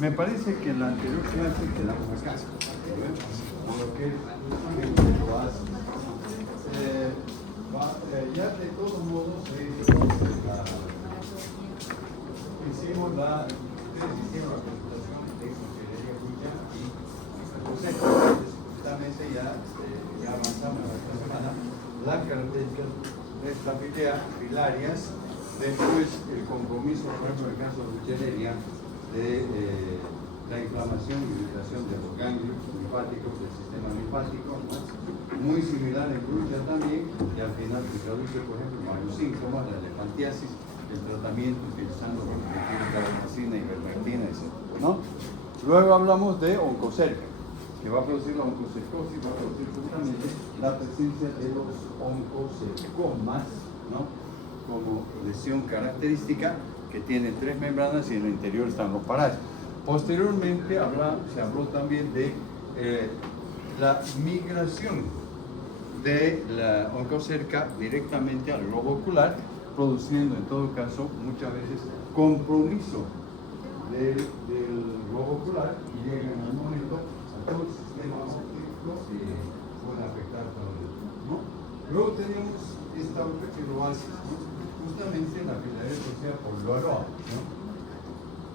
Me parece que en la anterior clase quedamos acá, con lo que es lo hace. Ya de todos modos, hicimos la presentación de ingeniería química y José, justamente ya avanzamos esta semana las características estafilarias, después el compromiso, por ejemplo, en el caso de ingeniería, de la inflamación y irritación de los ganglios linfáticos del sistema linfático, ¿no? Muy similar en Brucha también, y al final se traduce, por ejemplo, en los síntomas de la elefantiasis, el tratamiento utilizando carbamazina, ivermectina, etc., ¿no? Luego hablamos de oncocerca, que va a producir la oncocercosis, va a producir justamente la presencia de los oncocercomas, ¿no? Como lesión característica, que tiene 3 membranas y en el interior están los parásitos. Posteriormente se habló también de la migración de la oncocerca directamente al globo ocular, produciendo en todo caso muchas veces compromiso del globo ocular y llega en algún momento a todo el sistema óptico y puede afectar todo el mundo, ¿no? Luego tenemos esta otra que lo hace, ¿no? Justamente en la Filadelfia social por Loireau, ¿no?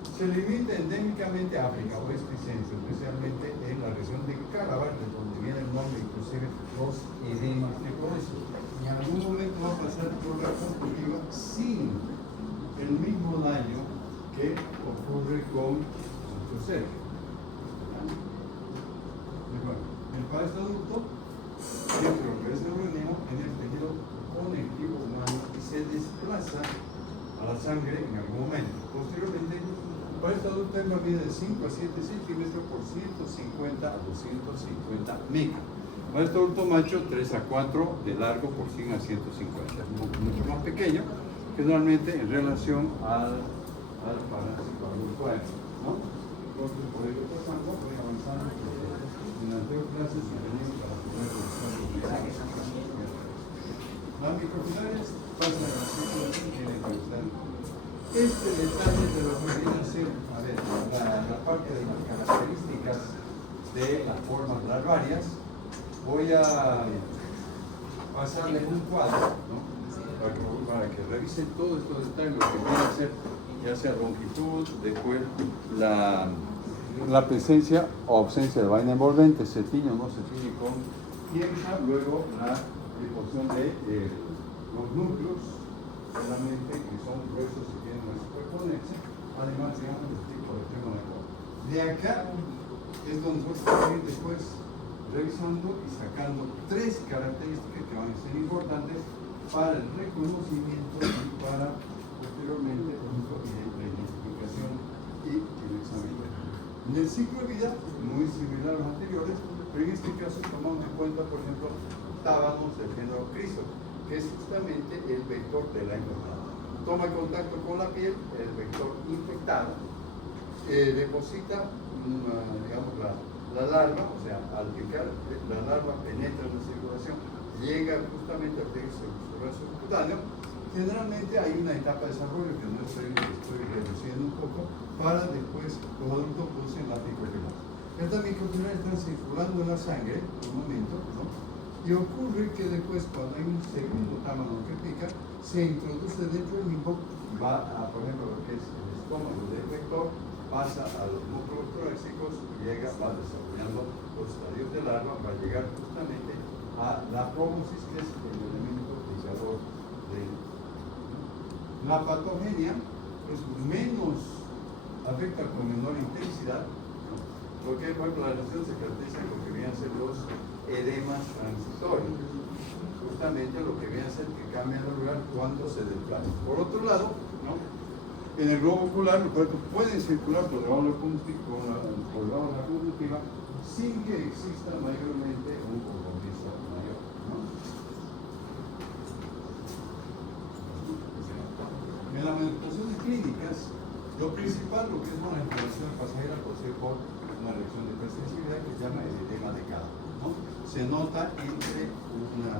Se limita endémicamente a África Oeste y Centro, especialmente en la región de Calabar, de donde viene el nombre, inclusive los edemas de corazón. Y en algún momento va a pasar por la conjuntiva sin el mismo daño que ocurre con su cerca. Bueno, el parásito adulto siempre lo que es el organismo en el tejido conectivo humano y se desplaza a la sangre en algún momento. Posteriormente, el parásito adulto tiene una medida de 5 a 7 centímetros por 150 a 250 micros. El parásito adulto macho 3 a 4 de largo por 100 a 150. Es mucho más pequeño, generalmente en relación al parásito adulto, ¿no? Entonces, por ello, voy avanzando en las 2 clases y venimos para poder realizar los mensajes. Las microfilares pasan a la circulación y tienen que estar. Este detalle de lo que viene a ser, a ver, la parte de las características de las formas larvarias, voy a pasarles un cuadro, ¿no? Para que revisen todos estos detalles, lo que viene a ser, ya sea longitud, después la presencia o ausencia de vaina envolvente, se tiñe o no se tiñe con piensa, luego la disposición de los núcleos, realmente que son gruesos y tienen una superponencia, además digamos del tipo de tema de color. De acá es donde nosotros vamos a ir después revisando y sacando 3 características que van a ser importantes para el reconocimiento y para posteriormente la identificación y el examen. En el ciclo de vida, muy similar a los anteriores, pero en este caso tomamos en cuenta, por ejemplo, tábanos del género Criso, que es justamente el vector de la enfermedad. Toma contacto con la piel, el vector infectado, deposita, digamos, la larva, o sea, al picar, la larva penetra en la circulación, llega justamente al tejido subcutáneo. Generalmente hay una etapa de desarrollo que no estoy reduciendo un poco, para después los adultos producen la microfilares. Estas microfilares están circulando en la sangre por un momento, ¿no? Y ocurre que después, cuando hay un segundo támano que pica, se introduce dentro del limbo, va a, por ejemplo, lo que es el estómago del vector, pasa a los músculos torácicos, llega, va desarrollando los estadios de larva, va a llegar justamente a la próbosis, que es el elemento fijador del. La patogenia es menos, afecta con menor intensidad, ¿no? Porque, por ejemplo, la lesión se caracteriza por lo que vienen a ser los edemas transitorios, justamente lo que viene a ser que cambia de lugar cuando se desplaza. Por otro lado, ¿no? En el globo ocular los cuerpos pueden circular por debajo de la conjuntiva sin que exista mayormente un compromiso mayor, ¿no? En las manifestaciones clínicas, lo principal, lo que es una inflamación pasajera, por una reacción de hipersensibilidad que se llama el edema de Cava, ¿no? Se nota entre la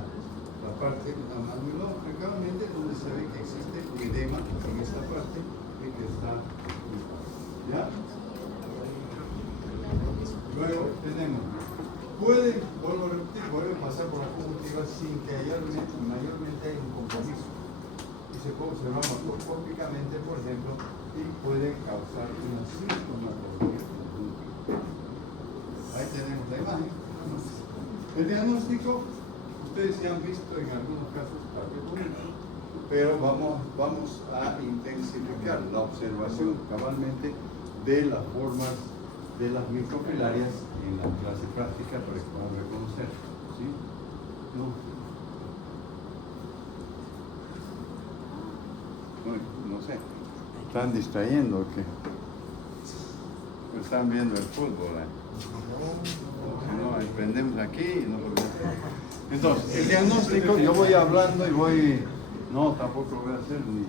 parte de la manuela, frecuentemente, donde se ve que existe edema en esta parte que está, ¿ya? sin que mayormente haya un compromiso. Y se puede observar macroscópicamente, por ejemplo, y puede causar una sintomatología. Ahí tenemos la imagen. El diagnóstico, ustedes ya han visto en algunos casos parte bonito, pero vamos a intensificar la observación cabalmente de las formas de las microfilarias en la clase práctica para que puedan reconocer. ¿Sí? No sé. ¿Están distrayendo o qué? Están viendo el fútbol. Si no, emprendemos aquí y no lo vemos. Entonces, el diagnóstico, yo voy hablando y voy. No, tampoco lo voy a hacer ni.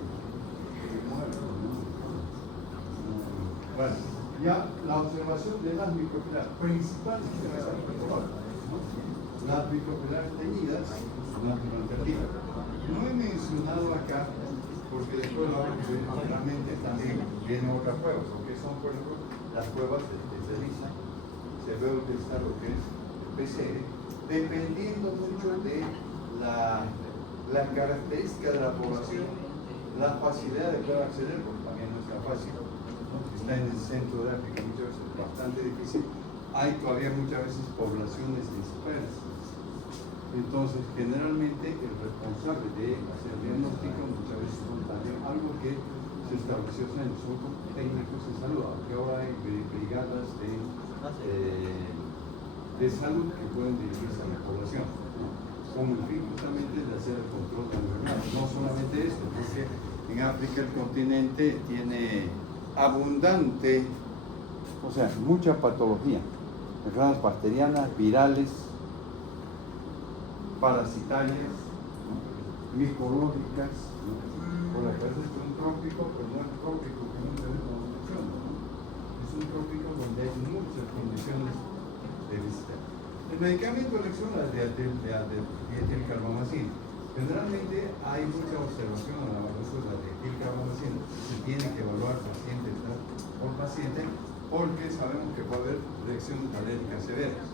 Bueno, ya la observación de las microfilares, principalmente las microfilares teñidas, las fermentativas. No he mencionado acá, porque después lo hablo realmente también vienen otras cuevas, que son, por ejemplo, las cuevas de Lisa. Se ve utilizar lo que es el PCR, dependiendo mucho de la característica de la población, la facilidad de poder acceder, porque también no es tan fácil. Está en el centro de África, muchas veces es bastante difícil. Hay todavía muchas veces poblaciones dispersas. Entonces, generalmente el responsable de hacer diagnóstico muchas veces son también algo que se estableció en los ojos técnicos de salud, aunque ahora hay brigadas de salud que pueden dirigirse a la población, ¿no? Con el fin justamente de hacer el control de la enfermedad. No solamente esto, porque en África el continente tiene abundante, o sea, mucha patología, enfermedades bacterianas, virales, parasitarias, ¿no? Micológicas, ¿no? Por la clase es un trópico, pero no es trópico que no se ve como menciona, ¿no? Es un trópico donde hay muchas condiciones de visita. El medicamento de elección es de dietilcarbamazina. Generalmente hay mucha observación a la base de la dietilcarbamazina. Se tiene que evaluar paciente por paciente porque sabemos que puede haber reacciones alérgicas severas.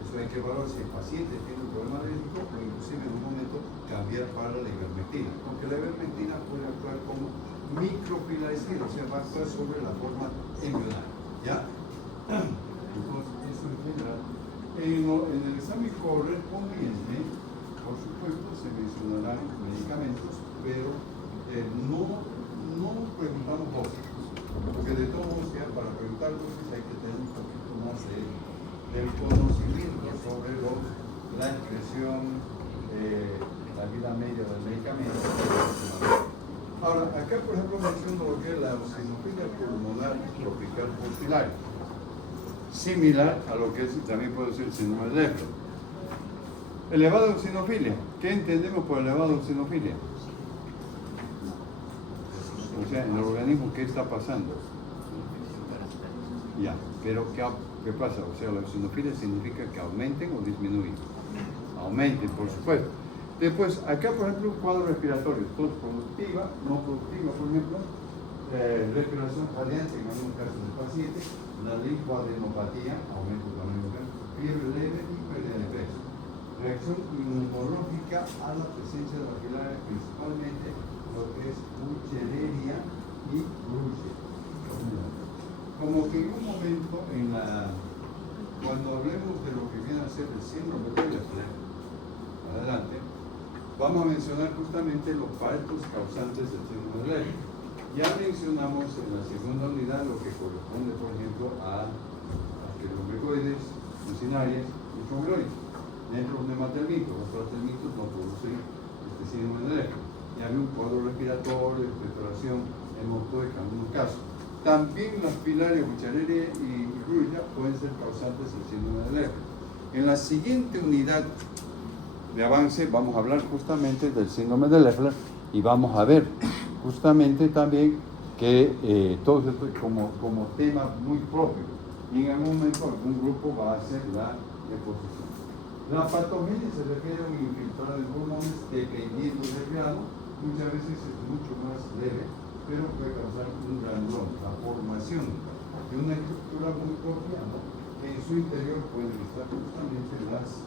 Eso hay que evaluar si el paciente tiene un problema alérgico o inclusive en un momento cambiar para la ivermectina. Porque la ivermectina puede actuar como microfilaricida, o sea, va a actuar sobre la forma embrionaria. ¿Ya? Entonces, eso en general. En el examen correspondiente, por supuesto, se mencionarán medicamentos, pero no preguntamos dosis, porque de todos modos, ya para preguntar dosis hay que tener un poquito más del conocimiento sobre la expresión, la vida media del medicamento. Ahora, acá por ejemplo menciono lo que es la eosinofilia pulmonar tropical porfilaria, similar a lo que también puede ser el síndrome de Leffler. Elevada eosinofilia. ¿Qué entendemos por elevada eosinofilia? O sea, en el organismo, ¿qué está pasando? Ya, pero ¿qué pasa? O sea, la eosinofilia significa que aumenten o disminuyen. Aumenten, por supuesto. Después, acá por ejemplo, un cuadro respiratorio, tos productiva, no productiva, por ejemplo, respiración radiante en algunos casos del paciente, la linfoadenopatía, aumento también local, fiebre leve y pérdida de peso. Reacción inmunológica a la presencia de bacterias, principalmente lo que es Buchereria y Brucella. Como que en un momento, cuando hablemos de lo que viene a ser el síndrome de Leffler, adelante, vamos a mencionar justamente los factores causantes del síndrome de Leffler. Ya mencionamos en la segunda unidad lo que corresponde, por ejemplo, a asqueromicoides, mucinarias y fibroides. Dentro de los nematelmitos, los platelmitos no producen este síndrome de Leffler. Ya hay un cuadro respiratorio, expectoración hematoica en algunos casos. También las filarias, Buchereria y Brucella pueden ser causantes del síndrome de Leffler. En la siguiente unidad de avance vamos a hablar justamente del síndrome de Leffler y vamos a ver justamente también que todo esto es como tema muy propio y en algún momento algún grupo va a hacer la exposición. La patogenia se refiere a un infiltrado de pulmones dependiendo del grado, muchas veces es mucho más leve, pero puede causar un granuloma, la formación de una estructura muy propia, ¿no? Que en su interior pueden estar justamente las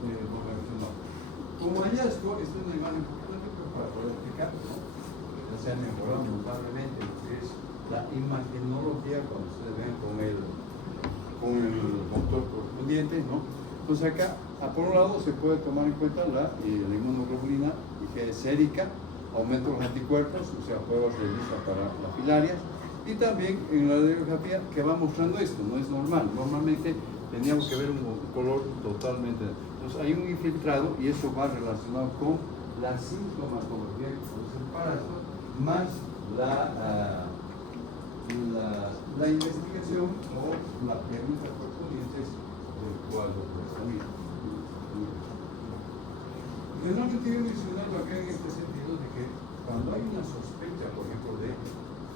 no. Como hallazgo, esta es una imagen importante para poder explicar, ¿no? Ya se ha mejorado notablemente lo que es la imagenología cuando ustedes ven con el motor correspondiente, ¿no? Entonces acá, por un lado, se puede tomar en cuenta la inmunoglobulina sérica, aumento de los anticuerpos, o sea, pruebas de vista para las filarias, y también en la radiografía que va mostrando esto, no es normal. Normalmente teníamos que ver un color totalmente. Entonces hay un infiltrado y eso va relacionado con la sintomatología que produce el parásito, más la investigación o la pregunta correspondiente del cuadro de salida. Finalmente yo he mencionado acá en este sentido de que cuando hay una sospecha, por ejemplo, de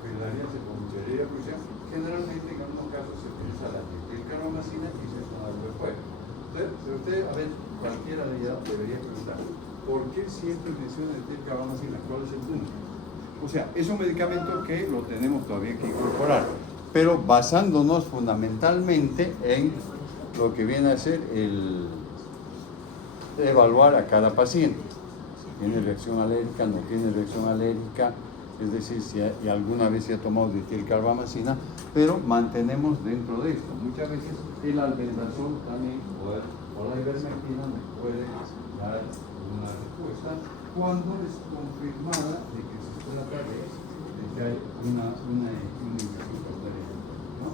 filarias de Comicheria Rusia, generalmente en algunos casos se utiliza la metilcarbamazina y se usa algo de fuego. Entonces, usted, a ver, cualquiera de ellas debería preguntar, ¿por qué siempre menciona metilcarbamazina? ¿Cuál es el punto? O sea, es un medicamento que lo tenemos todavía que incorporar, pero basándonos fundamentalmente en lo que viene a ser evaluar a cada paciente. ¿Tiene reacción alérgica? ¿No tiene reacción alérgica? Es decir, si alguna vez se ha tomado metilcarbamazina, pero mantenemos dentro de esto. Muchas veces el albendazol también o la ivermectina nos puede dar una respuesta cuando es confirmada de que se trata de que hay una infección cauteria, ¿no?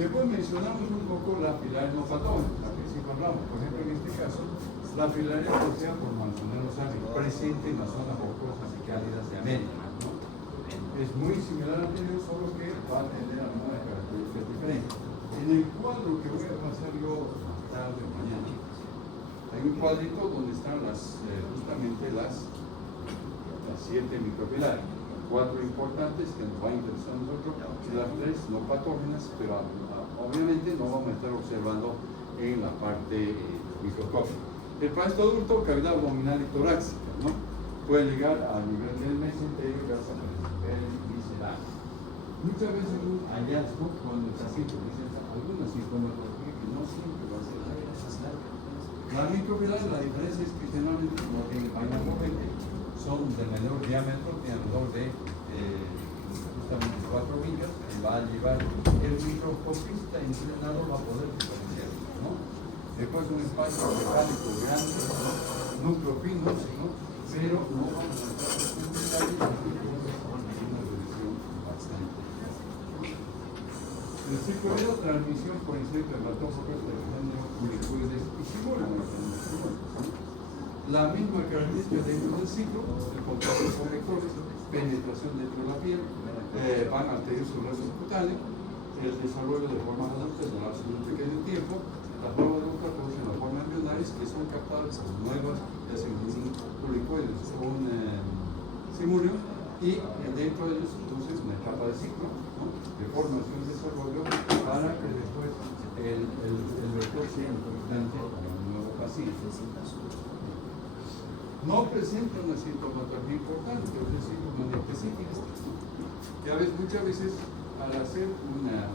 Después mencionamos un poco la filaria no patógena, la que sí hablamos. Por ejemplo, en este caso, la filaria causada por Manzanero sani, presente en las zonas boscosas y cálidas de América, ¿no? Es muy similar al anterior, solo que va a tener algunas características diferentes. En el cuadro que voy a pasar yo tarde o mañana, hay un cuadrito donde están justamente las 7 microfilares. 4 importantes que nos va a interesar a nosotros, y las 3 no patógenas, pero obviamente no vamos a estar observando en la parte microscópica. El parásito adulto, cavidad abdominal y torácica, ¿no? Puede llegar a nivel del mesenterio y hasta el visceral. Muchas veces un hallazgo cuando el paciente presenta alguna sintomatología que no siempre va a ser la necesidad. La microfilar, la diferencia es que generalmente no tiene vaina potente, son de menor diámetro, tienen alrededor de justamente 4 micras, y va a llevar el microscopista entrenado va a poder diferenciar, ¿no? Después un espacio cefálico grande, núcleo fino, ¿no? Pero no vamos a entrar en detalle porque una revisión bastante. El circulado transmisión por insectos hematófagos de género ulicoides y simulacros. La misma característica dentro del ciclo, el contacto con vectores, penetración dentro de la piel, van a tener sus restos cutáneos, el desarrollo de formas adultas en un pequeño tiempo, las nuevas adultas producen las formas embrionarias que son captadas por nuevas, ya sea un ulicoides o un simulio, y dentro de ellos entonces una etapa de ciclo, ¿no? De formación y desarrollo para que después el vector sea importante para un nuevo paciente. No presenta una sintomatología importante, es decir, una específica. Ya ves, muchas veces al hacer una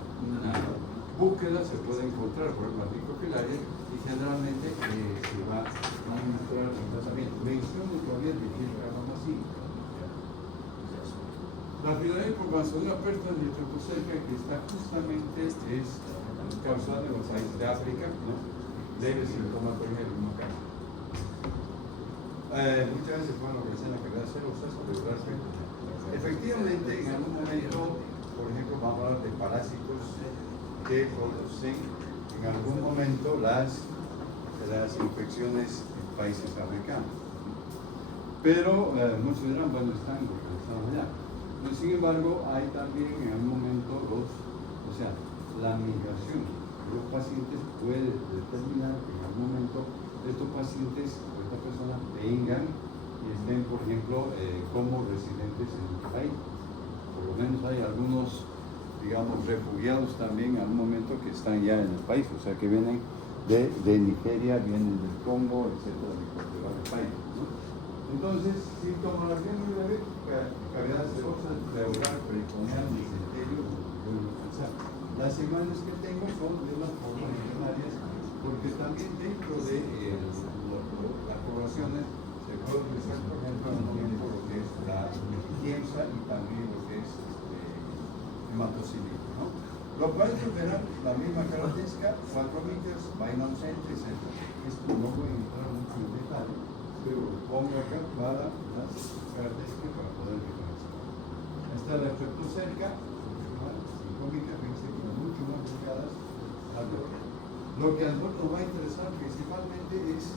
búsqueda se puede encontrar, por ejemplo, las microfilarias y generalmente se va a mostrar el tratamiento. Menciono todavía de metilcarbamazina. La filaria por Manzanero aperta de Tropocerca, que está justamente causada en los países de África, ¿no? Leve sintomatología en algunos casos. Muchas veces se pueden ofrecer la cavidad serosa regularmente. Efectivamente, en algún momento, por ejemplo, vamos a hablar de parásitos que producen en algún momento las infecciones en países africanos. Pero muchos dirán, bueno, están localizados allá. Pero, sin embargo, hay también en algún momento la migración de los pacientes puede determinar que en algún momento estos pacientes o estas personas vengan y estén, por ejemplo, como residentes en el país. Por lo menos hay algunos, digamos, refugiados también en algún momento que están ya en el país, o sea, que vienen de Nigeria, vienen del Congo, etcétera, de varios países, ¿no? Entonces, sintomatología muy leve, cavidad serosa, pleural, peritoneal, mesenterio, las imágenes que tengo son de las formas embrionarias porque también dentro de las poblaciones se puede utilizar, por ejemplo, lo que es la tiemsa y también lo que es hematocilina, ¿no? Los cuales verán la misma característica, 4 metros, vaina ausente, etc. Esto no voy a entrar mucho en detalle, pero lo pongo acá para las características para poder diferenciar. Esta es la estreptocerca, 5 metros, fíjense que son mucho más dedicadas al dolor. Lo que a nosotros nos va a interesar principalmente es,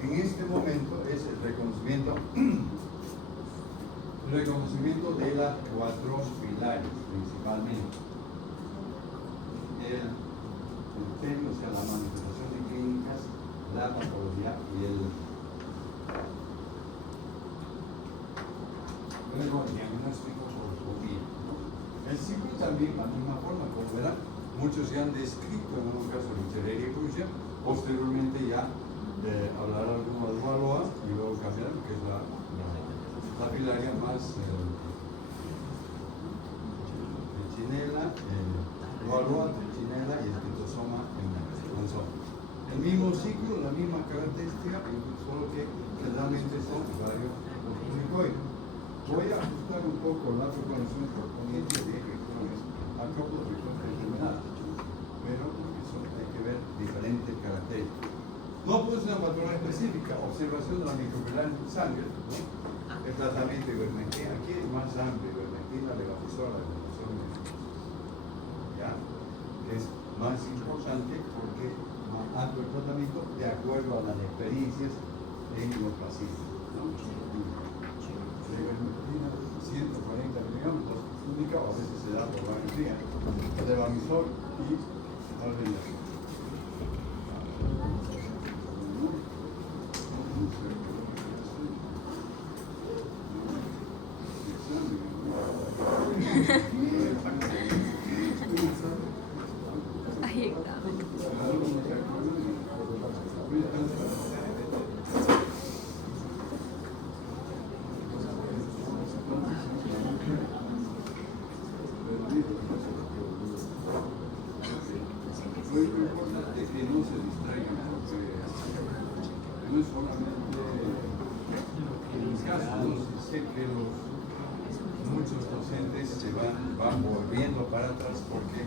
en este momento, es el reconocimiento de las 4 pilares, principalmente. El tema, o sea, la manifestación de clínicas, la patología y el diagnóstico por vía. El ciclo también, de la misma forma, como verán, muchos ya han descrito en un caso de Chereria y Crucia, posteriormente ya hablará alguno de Valoa y luego cambiarán, que es la pilaria más Chinela, Valoa, Chinela y el Pitosoma en Manzón. El mismo ciclo, la misma característica, solo que generalmente son varios comunicoides. Voy a ajustar un poco la preparación correspondiente de regiones a todos los regiones determinadas, pero hay que ver diferentes características. No puede ser una patología específica, observación de la micropilar en sangre, ¿no? El tratamiento de ivermectina, aquí es más amplio, ivermectina, levatisol, ¿ya? Que es más importante porque más amplio el tratamiento de acuerdo a las experiencias en los pacientes, ¿no? Ivermectina, 140 miligramos, única, o a veces se da por varios días, levamisol y albenazol. Ahí está. Lo importante es que no se distraigan, porque no es solamente en casos, sé que muchos docentes se van volviendo para atrás porque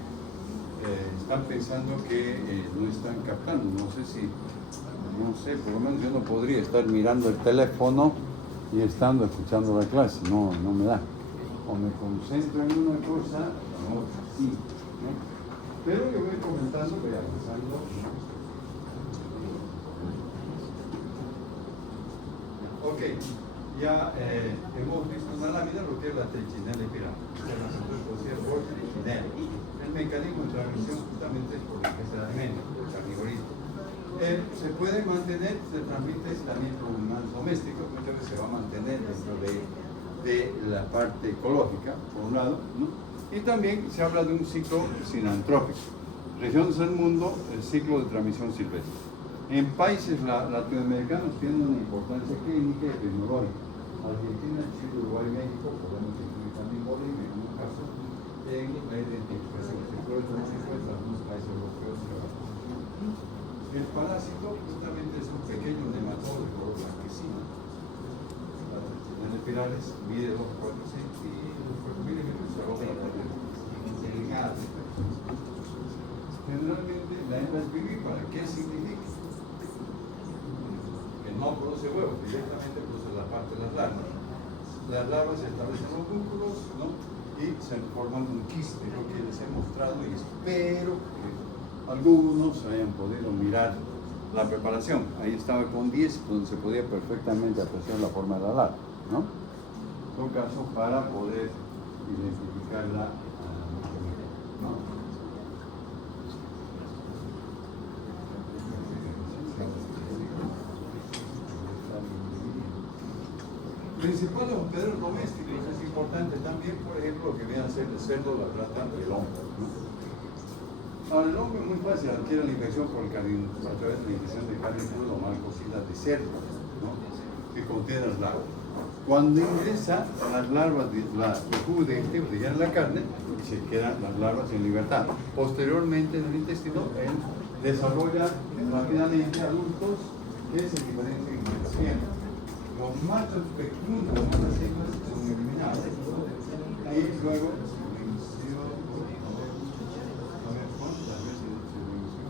están pensando que no están captando. No sé, por lo menos yo no podría estar mirando el teléfono y estando escuchando la clase, no me da. O me concentro en una cosa, o otra, sí, ¿no? Pero yo voy comentando, voy avanzando. Ok, ya hemos visto en la lámina lo que es la trichinela epiral. El mecanismo de transmisión justamente es por la ingesta de alimentos, el carnivorismo. Se puede mantener, se transmite también por más doméstico, muchas veces se va a mantener dentro de la parte ecológica, por un lado, ¿no? Y también se habla de un ciclo sinantrópico. Regiones del mundo, el ciclo de transmisión silvestre. En países latinoamericanos tienen una importancia clínica y epidemiológica. Argentina, Chile, Uruguay, México, podemos incluir también Bolivia en un caso, en la identificación del ciclo de transmisión de algunos países europeos. El parásito justamente es un pequeño nematodo de color blanquecino. Las espirales mide 2,4 milímetros, delgadas. Generalmente la hembra es vivípara. ¿Qué significa? Que no produce huevos, directamente produce la parte de las larvas. Las larvas se establecen en los músculos, ¿no? Y se forman un quiste, lo que les he mostrado, y espero que algunos hayan podido mirar la preparación. Ahí estaba con 10, donde se podía perfectamente apreciar la forma de la larva, ¿no? En todo caso, para poder identificarla, ¿no? Principales hospederos domésticos es importante también, por ejemplo, lo que viene a ser el cerdo, la rata y el hongo, ¿no? Ahora, el hongo es muy fácil, adquiere la infección por a través de la ingestión de carne cruda o mal cocida de cerdo, ¿no? Que contiene las larvas. Cuando ingresa las larvas, el jugo digestivo de la carne, se quedan las larvas en libertad. Posteriormente en el intestino, desarrolla rápidamente adultos que se diferencian en el tiempo. Los machos pequeños de las hembras son eliminados y luego se venció. A ver, ¿cuántas veces se venció?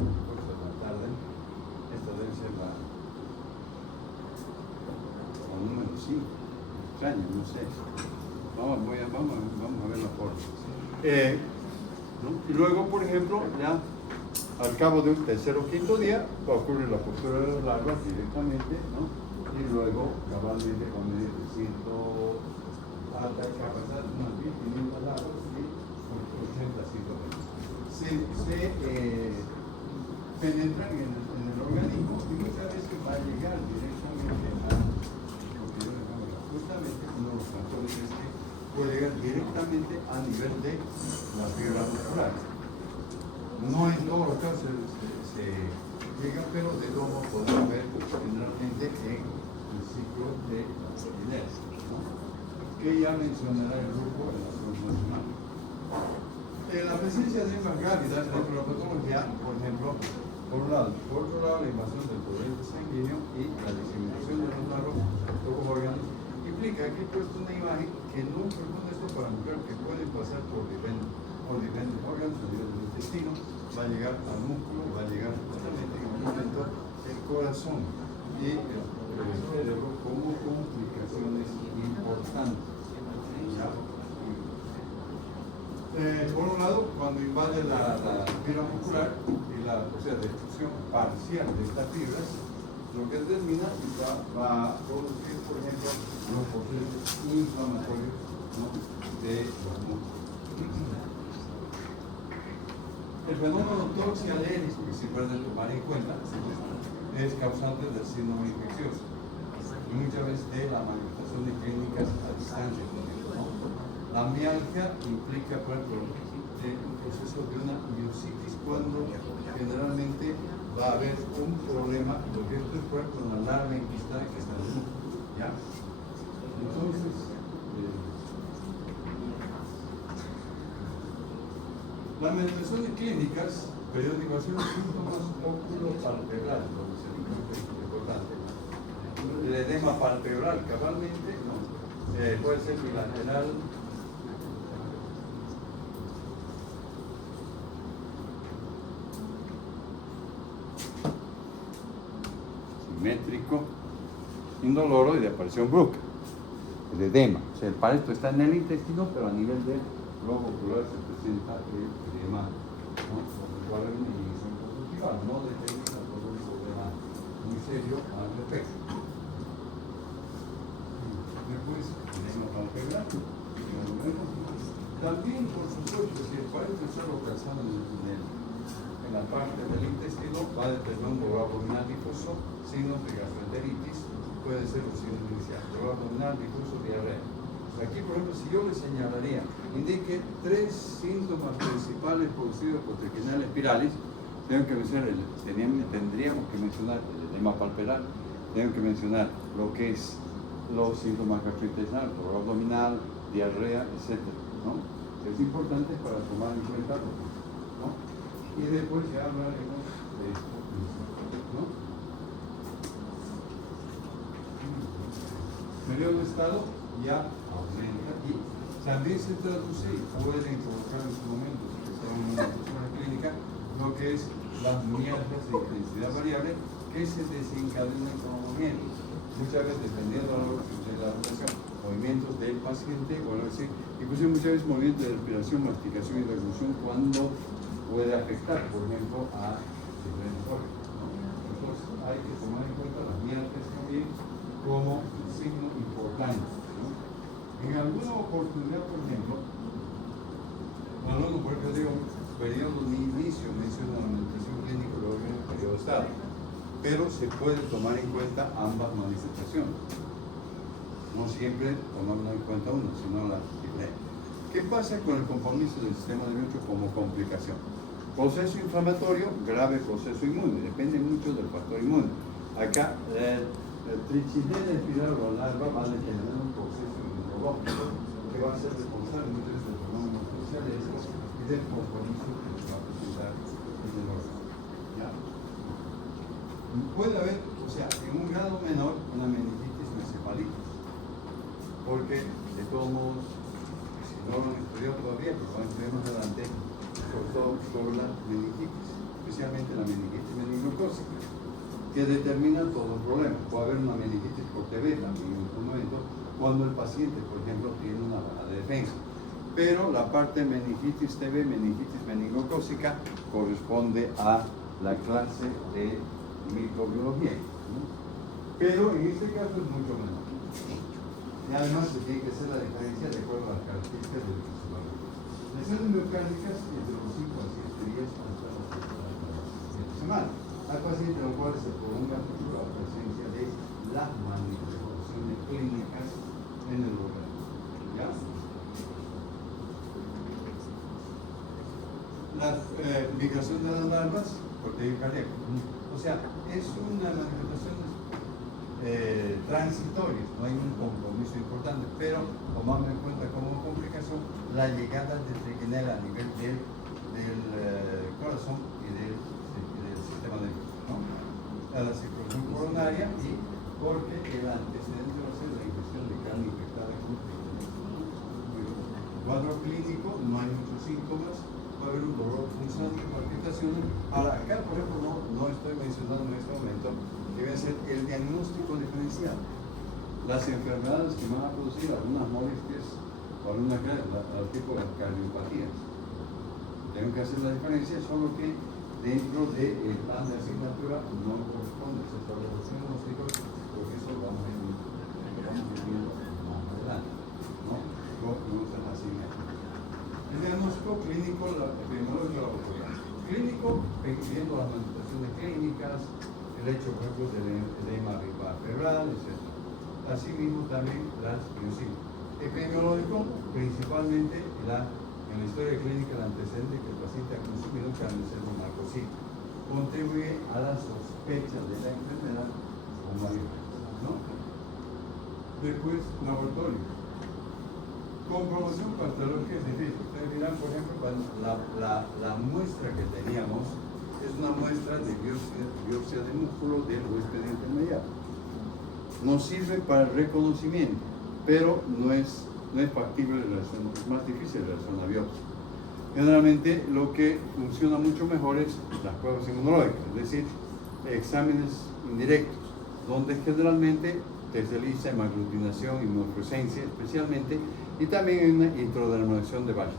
Pues a la tarde. Esta debe ser la número 5. Extraño, no sé. Vamos a ver la forma. ¿No? Y luego, por ejemplo, ya al cabo de un tercer o quinto día va a ocurrir la postura de las larvas directamente, ¿no? Y luego, cabalmente, con medio de 100 alta capacidad, unas 1500 larvas y 80 120. Se penetran en el organismo y muchas veces va a llegar directamente a justamente uno de los factores es que puede llegar directamente a nivel de la fibra muscular. No en todos los casos se llega, pero de todo podemos ver generalmente en el ciclo de la solidez, ¿no? Que ya mencionará el grupo en la próxima semana. La presencia de hembras grávidas dentro de la patología, por ejemplo, por otro lado, la invasión del torrente sanguíneo y la diseminación de los larvos pocos órganos implica que he puesto una imagen que no propone esto para mostrar que pueden pasar por diferentes órganos a nivel del intestino, va a llegar al músculo, va a llegar justamente en un momento el corazón y el cerebro como complicaciones importantes. ¿Ya? Por un lado, cuando invade la fibra muscular y o sea, destrucción parcial de estas fibras, lo que determina va a producir, por ejemplo, los procesos inflamatorios, ¿no? De los músculos. El fenómeno toxialérgico que se puede tomar en cuenta es causante del síndrome infeccioso y muchas veces de la manifestación de clínicas a distancia, ¿no? La mialgia implica, por ejemplo, un proceso de una miositis cuando generalmente va a haber un problema, porque esto es por ejemplo una larva enquistada que está en el músculo, ¿ya? Entonces, las manifestaciones clínicas, periodización de síntomas oculopalpebrales, lo que es importante. El edema palpebral, cabalmente, no, puede ser bilateral, simétrico, indoloro y de aparición brusca. El edema, o sea, el paresto está en el intestino, pero a nivel del globo ocular se presenta el edema, ¿no? Por lo cual hay una inhibición conductiva, no detecta todo un problema muy serio al respecto. Después, edema palpebral. También, por supuesto, si el paresto está localizado en la parte del intestino, va a determinar un dolor abdominal difuso, signos de gastroenteritis, puede ser un signo inicial, dolor abdominal difuso, diarrea. Aquí, por ejemplo, si yo le señalaría, indique 3 síntomas principales producidos por triquinales espirales, tendríamos que mencionar el edema palpebral, tengo que mencionar lo que es los síntomas gastrointestinales, dolor abdominal, diarrea, etc., ¿no? Es importante para tomar en cuenta, ¿no? Y después ya hablaremos de esto, ¿no? Periodo de estado ya aumenta y también se traduce y pueden provocar en su momento, si está en una persona clínica, lo que es las mialgias de intensidad variable que se desencadenan con movimientos. Muchas veces, dependiendo de la relación, movimientos del paciente, bueno, decir, incluso muchas veces movimientos de respiración, masticación y deglución cuando puede afectar, por ejemplo, a diferentes órganos, ¿no? Entonces hay que tomar en cuenta las mialgias también como un signo importante, ¿no? En alguna oportunidad, por ejemplo, por ejemplo, digo, periodo de inicio, menciona la manifestación clínica, luego viene el periodo de estado, pero se puede tomar en cuenta ambas manifestaciones. No siempre tomamos en cuenta una, sino la diferente. ¿Qué pasa con el compromiso del sistema nervioso como complicación? Proceso inflamatorio, grave proceso inmune, depende mucho del factor inmune. Acá, el trichinella espiral o la larva va a detener un proceso inmunológico que va a ser responsable muchas veces del fenómeno social y del compromiso que se va a presentar en del órgano. ¿Ya? Puede haber, o sea, en un grado menor, una meningitis mesencefalitis, porque de todos modos, si no lo han estudiado todavía, pero van a estudiar más adelante, sobre todo sobre la meningitis, especialmente la meningitis meningocócica, que determina todo el problema. Puede haber una meningitis por TB también en algún momento, cuando el paciente, por ejemplo, tiene una baja de defensa. Pero la parte meningitis TB, meningitis meningocócica, corresponde a la clase de microbiología, ¿no? Pero en este caso es mucho menor. Y además se tiene que hacer la diferencia de acuerdo a las características del fisiológico. Las células miocárdicas entre los 5 a 7 días hasta las 7 semanas. Hay pacientes en los cuales se prolonga mucho la presencia de las manifestaciones clínicas en el organismo. ¿Ya? La migración de las larvas por tejido cardíaco. O sea, es una manifestación transitoria, no hay un compromiso importante, pero tomando en cuenta como complicación la llegada de triquinela a nivel del corazón y del sistema nervioso, ¿no? A la circulación coronaria, y porque el antecedente va a ser la ingestión de carne infectada con triquinela. Cuadro clínico, no hay muchos síntomas, va a haber un dolor funcional y palpitaciones. Ahora, acá por ejemplo no estoy mencionando en este momento que debe ser el diagnóstico diferencial. Las enfermedades que van a producir algunas molestias o alguna tipo de cardiopatías. Tengo que hacer la diferencia, solo que dentro del plan de asignatura no corresponde a esa diagnóstico, porque eso lo vamos a ir viendo más adelante, ¿no? No se asigna. El diagnóstico clínico, epidemiológico, laboratorial. Clínico, viendo las manifestaciones clínicas, el hecho, por ejemplo, del edema febral, etc. Asimismo, también las biopsias. Epidemiológico, principalmente en la historia clínica, el antecedente que el paciente ha consumido carne de cerdo marcosito. Contribuye a la sospecha de la enfermedad con varios, ¿no? Después, laboratorio. Comprobación patológica es difícil. Ustedes dirán, por ejemplo, la muestra que teníamos es una muestra de biopsia de músculo del huésped intermediario. Nos sirve para el reconocimiento, pero no es factible es más difícil realizar una biopsia. Generalmente lo que funciona mucho mejor es las pruebas inmunológicas, es decir, exámenes indirectos, donde generalmente se realiza hemaglutinación, inmunofluorescencia especialmente, y también hay una intradermoreacción de Bachelor.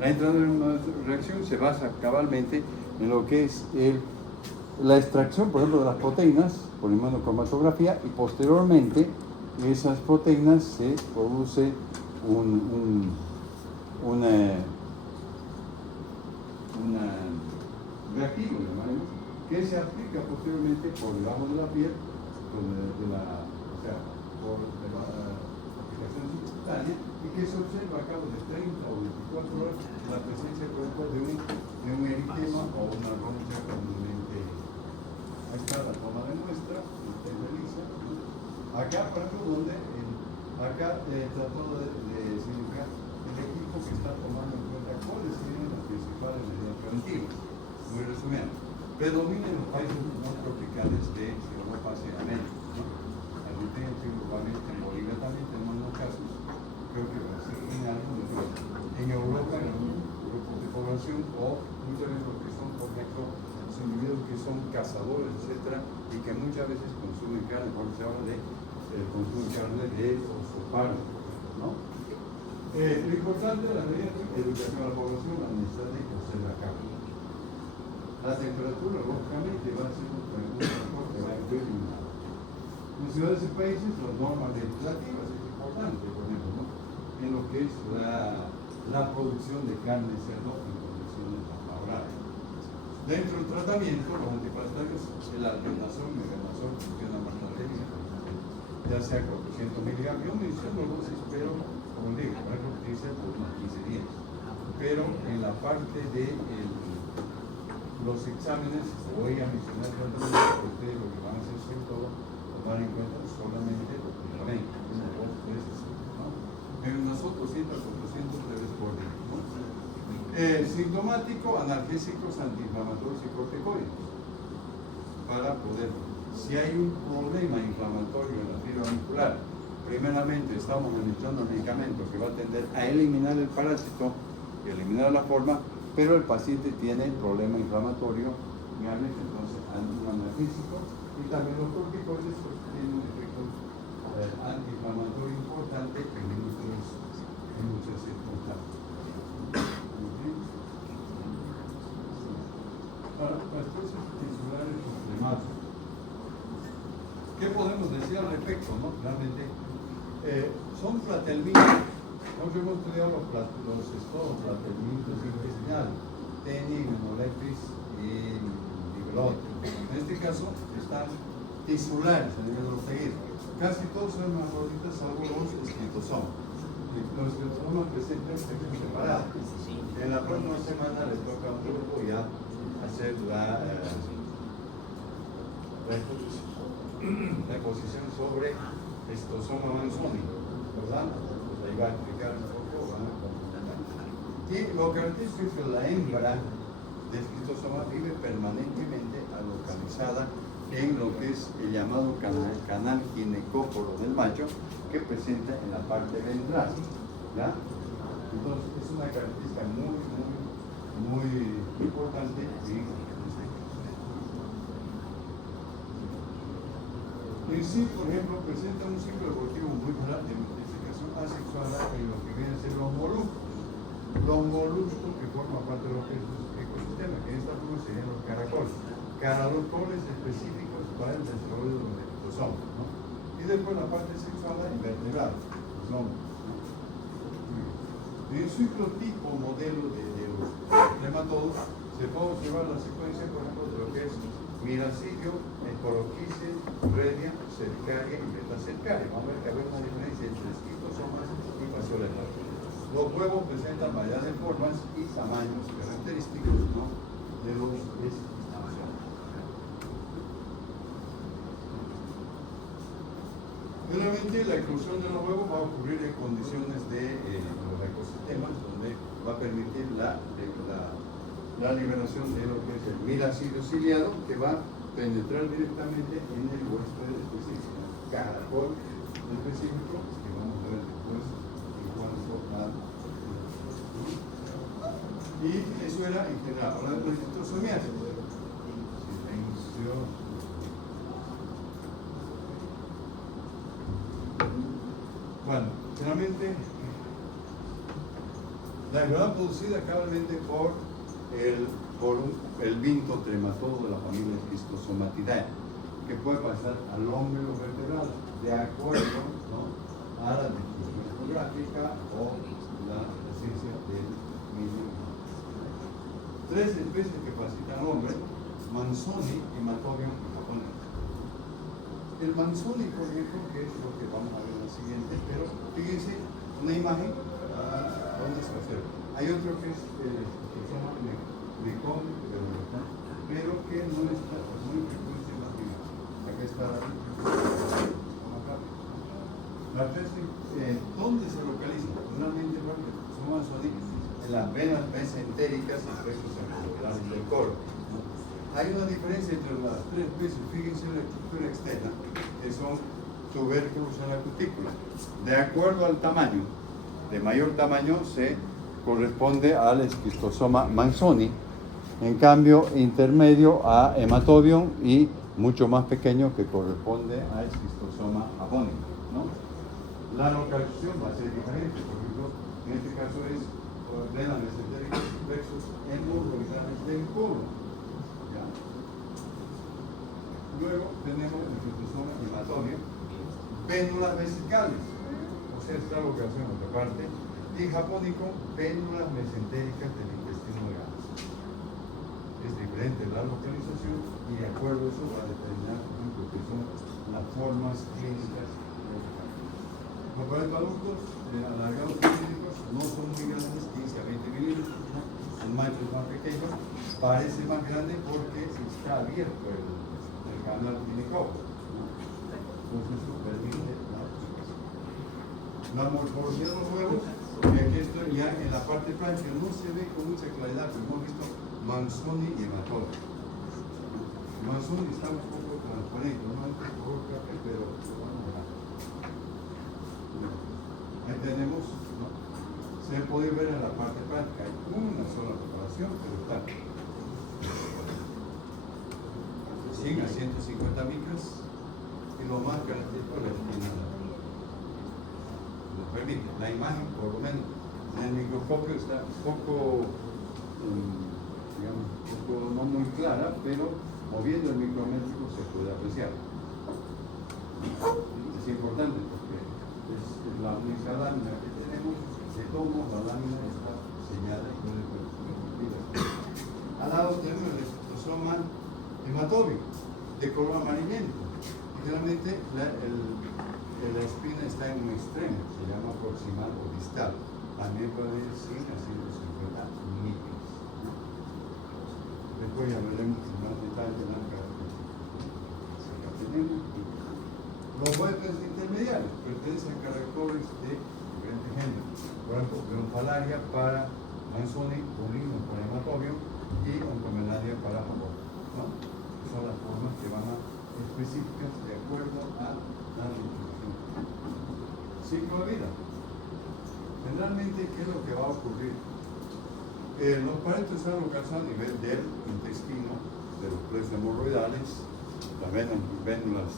La intradermoreacción se basa cabalmente en lo que es la extracción, por ejemplo, de las proteínas por inmunocromatografía, y posteriormente esas proteínas se produce un reactivo, que se aplica posteriormente por debajo de la piel, por la aplicación subcutánea, y que se observa a cabo de 30 o 24 horas la presencia, por ejemplo, de un eritema o una roncha comúnmente. Ahí está la toma de muestra, usted realiza. Acá, por ejemplo, trató de significar el equipo que está tomando en cuenta cuáles serían las principales medidas preventivas. Muy resumiendo, predomina en los países no tropicales de Europa hacia América, ¿no? Igualmente en Bolivia también tenemos unos casos, creo que Brasil tiene algunos, en Europa en algunos grupos de población, o muchas veces los que son, por ejemplo, los individuos que son cazadores, etcétera, y que muchas veces consumen carne, porque se habla de consumo de carne de oso pardo, ¿no? Lo importante de la medida es educación a la población, la necesidad de conocer la carne. La temperatura, lógicamente, va a ser un factor que va a influir en ciudades y países. Las normas legislativas es importante, por ejemplo, ¿no? En lo que es la producción de carne de cerdo en condiciones favorables. Dentro del tratamiento, los antiparasitarios, el albendazol, megamazol, funciona más bien, ya sea 400 miligramos. Yo menciono dosis, pero, como digo, por ejemplo, utiliza por unos 15 días. Pero en la parte de los exámenes, voy a mencionar el tratamiento, porque ustedes lo que van a hacer sobre todo, tomar en cuenta solamente los medicamentos, 1, 2, 3, ¿no? Pero nosotros 100 a 400 veces por día, ¿no? Sintomático, analgésicos, antiinflamatorios y corticoides. Para poder, si hay un problema inflamatorio en la fibra muscular, primeramente estamos administrando medicamentos que va a tender a eliminar el parásito y eliminar la forma, pero el paciente tiene problema inflamatorio grave, entonces un analgésico, y también los corticoides pues, tienen un efecto antiinflamatorio importante en muchas circunstancias. Ahora, las cosas tisulares problemáticas. ¿Qué podemos decir al respecto? ¿No? Realmente son platelmitos. Nosotros hemos estudiado los estados platelmitos intestinales, tenis, hemolepis y glote. En este caso están tisulares a nivel de los tejidos. Casi todos son hermafroditas salvo los esclitosomas. Los esclitosomas presentan sexo separado. En la próxima semana les toca a un grupo ya hacer la exposición sobre esclitosoma manzoni, ¿verdad? Pues ahí va a explicar un poco, ¿verdad? Y lo característico es que la hembra de esclitosoma vive permanentemente localizada en lo que es el llamado canal ginecóforo del macho, que presenta en la parte ventral, ¿ya? Entonces es una característica muy importante en sí, por ejemplo, presenta un ciclo evolutivo muy claro de multiplicación asexual en lo que viene a ser los moluscos. Los moluscos que forman parte de los ecosistemas, que en esta forma serían los caracoles. Caracoles específicos para el desarrollo de los esclitosomas, ¿no? Y después la parte sexual invertebrada, los hombres, ¿no? En el ciclo tipo modelo de los nematodos se puede observar la secuencia, por ejemplo, de lo que es miracidio, esporoquise, redia, cercaria y betacercaria. Vamos a ver que hay una diferencia entre esclitosomas y fascioletas. Los huevos presentan variedad de formas y tamaños característicos, ¿no?, de los esclitosomas. Nuevamente, la eclosión de los huevos va a ocurrir en condiciones de los ecosistemas, donde va a permitir la liberación de lo que es el miracidio ciliado, que va a penetrar directamente en el huésped específico, caracol específico, que vamos a ver después en cuanto a... Y eso era en general. Ahora de los esclitosomiasis. Bueno, generalmente la enfermedad producida cabalmente por el vinto trematodo de la familia Schistosomatidae, que puede pasar al lóbulo vertebral de acuerdo, ¿no?, a la distribución geográfica o la presencia del medio. Tres especies que parasitan al hombre: Manzoni, Hematobium y japonés. El Manzoni, por ejemplo, que es lo que vamos a ver en la siguiente, pero fíjense una imagen donde se observa. Hay otro que es el esclitosoma Nicón, pero que no está muy frecuente en la vida. Acá está la ¿dónde se localiza? Realmente son Manzoni en las venas mesentéricas y restos articulares del coro. Hay una diferencia entre las tres especies. Fíjense en la estructura externa, que son tubérculos en la cutícula. De acuerdo al tamaño, de mayor tamaño se corresponde al esquistosoma Manzoni, en cambio intermedio a Hematobium, y mucho más pequeño que corresponde a esquistosoma japónico, ¿no? La localización va a ser diferente. Por ejemplo, en este caso es venas mesentéricas versus hemorroidales del colon. Luego tenemos el esclitosoma Hematobium, pénulas vesicales, o sea, esta localización en otra parte, y japónico, pénulas mesentéricas del intestino delgado. Es diferente la localización y de acuerdo a eso va a determinar lo que son las formas clínicas. Los paredes adultos alargados clínicos no son muy grandes, 15 a 20 milímetros, ¿no? El macho es más pequeño, parece más grande porque está abierto el canal ginecóforo, ¿no? Entonces eso permite la observación. La morfología de los huevos, que aquí estoy ya en la parte plancha, no se ve con mucha claridad, pero hemos visto Manzoni y Hematobi. Manzoni está un poco transparente, no es un color café, pero vamos a ver. Ahí tenemos, ¿no? Se puede ver en la parte práctica, hay una sola preparación, pero está 100 a 150 micras, y lo más característico es la espina. Nos permite, la imagen por lo menos en el microscopio está un poco, digamos, un poco no muy clara, pero moviendo el micrométrico se puede apreciar. Es importante porque es la única lámina que tenemos, se toma, la lámina está sellada y puede ver. Al lado tenemos el extrosoma hematóbico de color amarillento. Y realmente la espina está en un extremo, se llama proximal o distal. También puede ir 100 a 150 micras. Después ya veremos en más detalle la característica. Los huevos intermediarios pertenecen a caracoles de diferentes géneros. Por ejemplo, Bronfalaria para Manzoni, Pulino para Hematobio y Oncomelaria para Japón, ¿no? Son las formas que van a específicas de acuerdo a la distribución. Ciclo de vida. Generalmente, ¿qué es lo que va a ocurrir? Los paréntesis están localizados a nivel del intestino, de los plexos hemorroidales, las vénulas, vénulas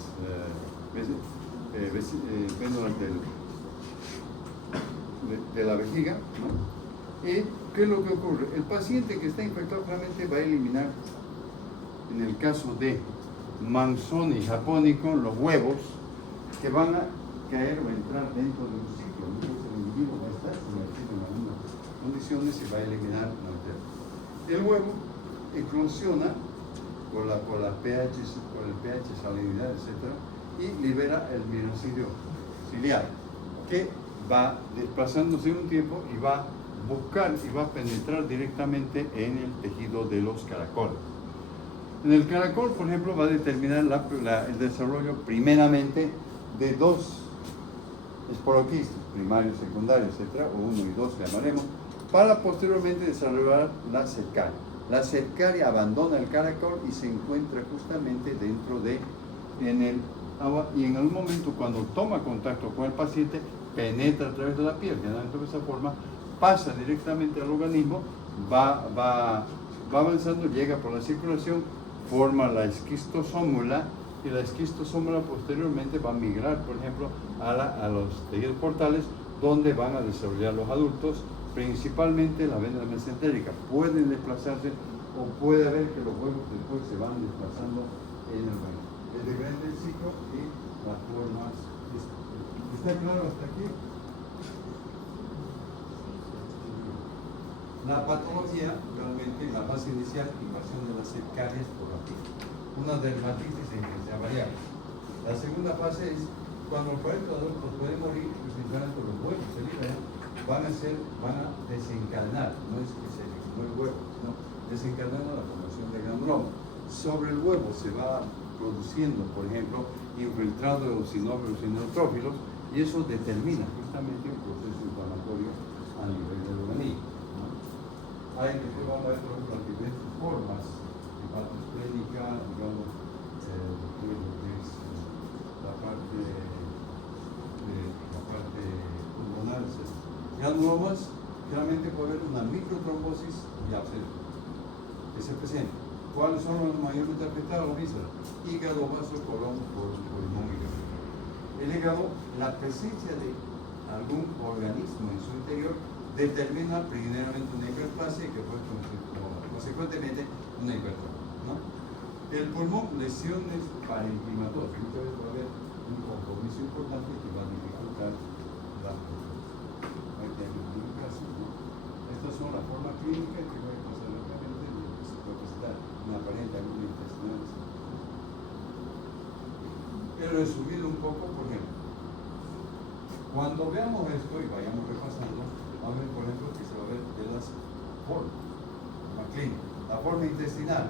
de la vejiga, ¿no? ¿Y qué es lo que ocurre? El paciente que está infectado realmente va a eliminar, en el caso de Manzoni japónico, los huevos que van a caer o entrar dentro de un ciclo. Entonces el individuo va a estar sumergido en algunas condiciones y va a eliminar la materia. El huevo eclosiona por el pH, salinidad, etc. y libera el minocidio ciliar, que va desplazándose un tiempo y va a buscar y va a penetrar directamente en el tejido de los caracoles. En el caracol, por ejemplo, va a determinar el desarrollo primeramente de dos esporoquistos, primarios, secundarios, etc., o 1 y 2 le llamaremos, para posteriormente desarrollar la cercaria. La cercaria abandona el caracol y se encuentra justamente dentro en el agua, y en algún momento cuando toma contacto con el paciente, penetra a través de la piel, generalmente de esa forma, pasa directamente al organismo, va avanzando, llega por la circulación, forma la esquistosómula, y la esquistosómula posteriormente va a migrar, por ejemplo, a los tejidos portales, donde van a desarrollar los adultos, principalmente la vénula mesentérica. Pueden desplazarse o puede haber que los huevos después se van desplazando en el baño. Es diferente el ciclo y las formas. ¿Está claro hasta aquí? La patología, realmente, la fase inicial, invasión de las cercarias por la piel. Una dermatitis de intensidad variable. La segunda fase es cuando los paréntesis adultos pueden morir, principalmente los huevos se liberan, van a desencadenar, no es que se eliminó el huevo, sino desencadenando la formación de granuloma. Sobre el huevo se va produciendo, por ejemplo, infiltrado de eosinófilos y neutrófilos, y eso determina justamente un proceso inflamatorio a nivel del organismo. Hay que vamos a ver, por ejemplo, las diferentes formas de hepatoesplénica, digamos, lo que es la parte pulmonar, etc. Granulomas, realmente puede haber una microtrombosis y absceso que se presenta. ¿Cuáles son los mayormente afectados? Hígado, vaso, colon, pulmón y hígado. El hígado, la presencia de algún organismo en su interior determina primeramente una hiperplasia y que puede consecuentemente una hipertrofia, ¿no? El pulmón, lesiones parenquimatoras. Muchas veces puede haber un compromiso importante que va a dificultar la comunicación, ¿no? Estas son las formas clínicas que voy a pasar rápidamente de lo que se puede presentar una aparente alguna intestinal. He resumido un poco, por ejemplo, cuando veamos esto y vayamos repasando, vamos a ver, por ejemplo, que se va a ver de las formas, la clínica, la forma intestinal.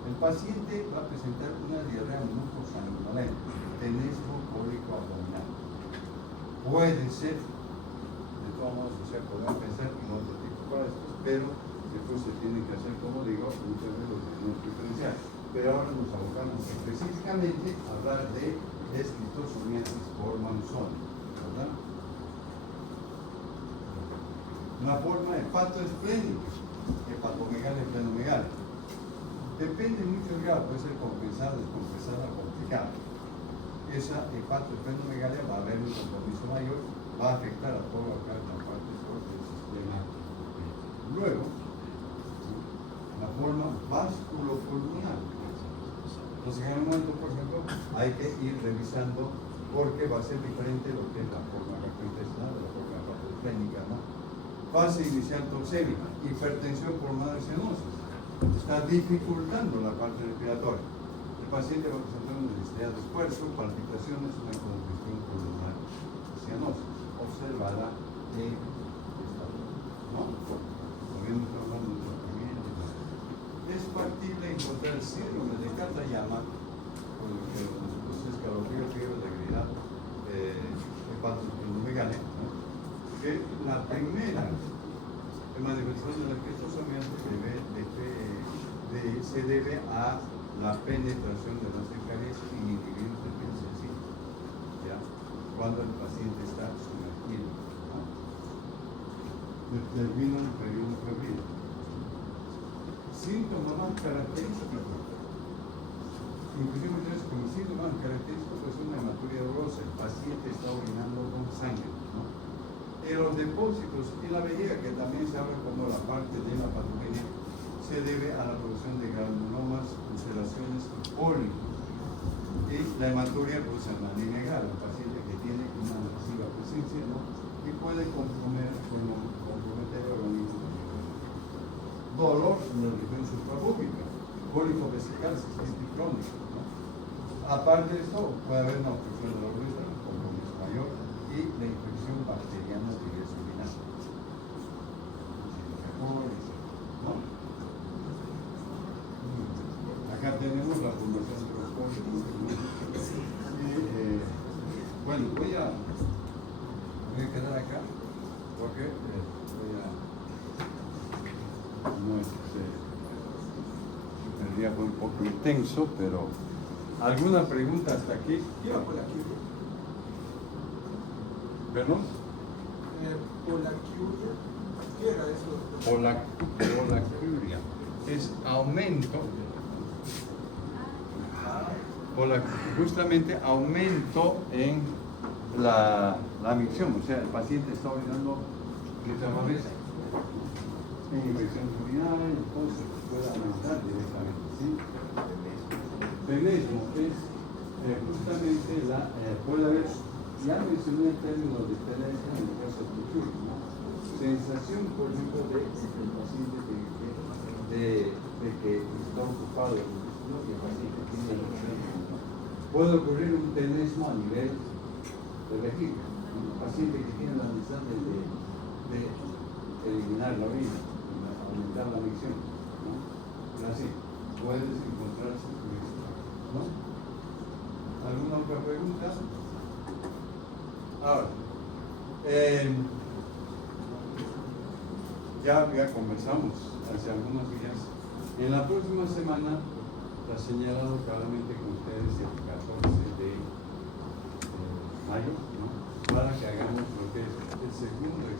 El paciente va a presentar una diarrea mucosanguinolenta, tenestro cólico abdominal. puede ser, de todos modos, o sea, podemos pensar en otro tipo de parámetros, pero después se tiene que hacer, como digo, muchas veces lo tenemos que diferenciar. Pero ahora nos abocamos específicamente a hablar de esquistosomiasis por Manzoni, ¿verdad? Una forma hepatoesplénica, hepatomegalia, esplenomegalia. Depende mucho del grado, puede ser compensada, descompensada, complicada. Esa hepatoesplenomegalia va a haber un compromiso mayor, va a afectar a toda la parte del sistema. Luego, la forma vasculopulmonar. Entonces, en el momento, por ejemplo, hay que ir revisando porque va a ser diferente lo que es la forma gastrointestinal de la forma hepatoesplénica, ¿no? Fase inicial toxémica, hipertensión pulmonar cianosis. Está dificultando la parte respiratoria. El paciente va a presentar una necesidad de esfuerzo, palpitaciones, una congestión pulmonar cianosis, observada en esta, ¿no? También está hablando de tratamiento. Es factible encontrar síndrome de Katayama, por lo que los escalofríos, fiebre, debilidad, hepatoesplenomegalia, ¿no? Que la primera manifestación de la esquistosomiasis se debe a la penetración de las fecales en individuos de piel sensible, ¿ya? Cuando el paciente está sumergido, ¿no? Determina un periodo febril. Síntomas más característicos, inclusive entonces como síntoma más característico es una hematuria dolorosa, el paciente está orinando con sangre, ¿no? En los depósitos y la vejiga, que también se habla como la parte de la patogenia, se debe a la producción de granulomas, ulceraciones y pólipos. Y la hematuria produce una anemia grave, el paciente que tiene una excesiva presencia, ¿no? Y puede comprometer el organismo. Dolor en la región suprapúbica, cólico vesical, cistitis crónica, ¿no? Aparte de esto, puede haber una obstrucción de la uretra, un compromiso mayor, y la infección bacteriana de vías urinarias, ¿no? Acá tenemos la formación de los cólicos. Bueno, voy a quedar acá porque el día fue un poco intenso, pero ¿alguna pregunta hasta aquí? Iba por aquí. ¿Perdón? Polacuria. ¿Qué era eso? Polacuria. Es aumento. Justamente aumento en la micción, o sea, el paciente está orinando muchas veces en infección urinaria, entonces puede aumentar directamente, ¿sí? Tenesmo es justamente puede haber, ya mencioné el término de tenesmo en el caso de Churro, ¿no? Sensación, por ejemplo, de que el paciente de que está ocupado el intestino y el paciente tiene puede ocurrir un tenesmo a nivel de vejiga, un paciente que tiene la necesidad de eliminar la orina, aumentar la micción, ¿no? Así, puedes encontrarse con esto, ¿no? ¿Alguna otra pregunta? Ahora, ya conversamos hace algunos días. En la próxima semana está señalado claramente con ustedes el 14 de mayo, ¿no? Para que hagamos lo que es el segundo examen.